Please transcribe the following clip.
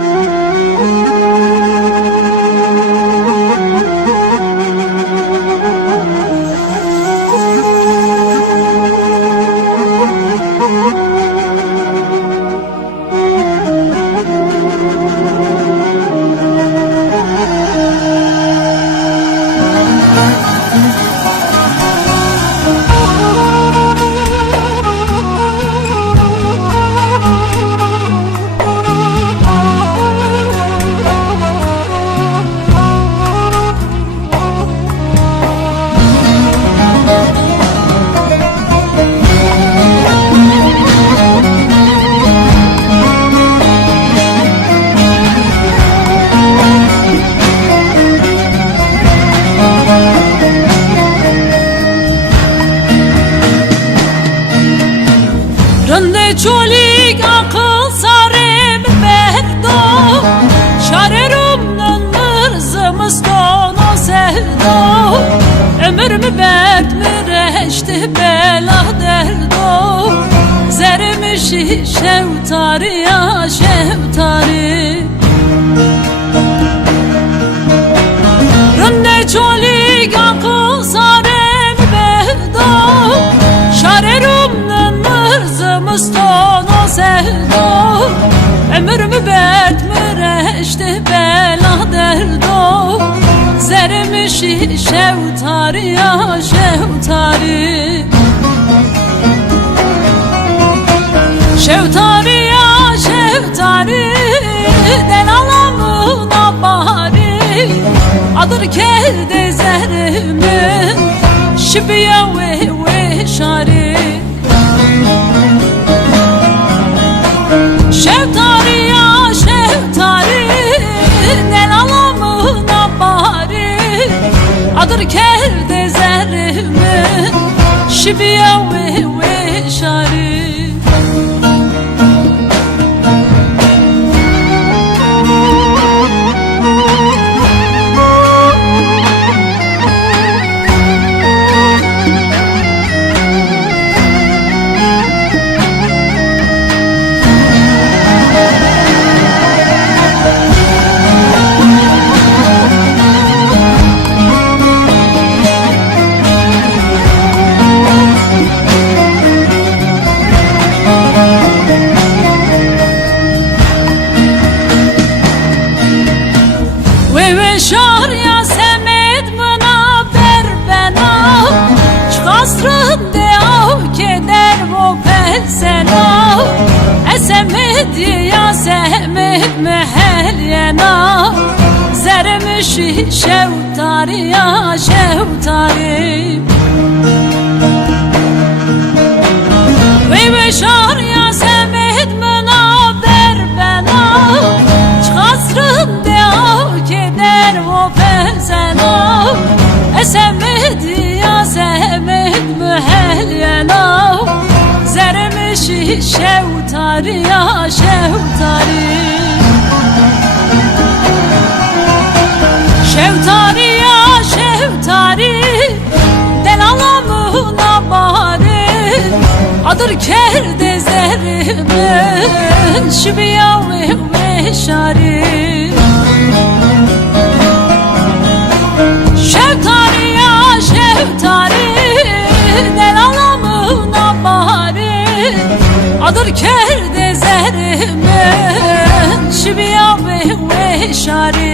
Mm-hmm. Rende çolik akıl sarım berdo Şarerum mırzımız dono sevdo. Ömür mü bert mü reşti bela derdo. Zerimi şi şevtari ya sevdo Ömrümü bert müreşti bela derdo. Zerimi şi şevtari ya şevtari. Şevtari ya şevtari Den alamına bari. Adır kelde zehrimin Şibiye ve ve şari Şibiye semed mehel yena Zermişi şevtari ya şevtari Ve ve şar ya semed mına ber bena Çıkasrın de av keder o pensena Esemed ya semed mühel Zermişi şevtari. Şevtari ya şevtari Den alamına bari Adır kerde zerrimin Şibiya ve ve şari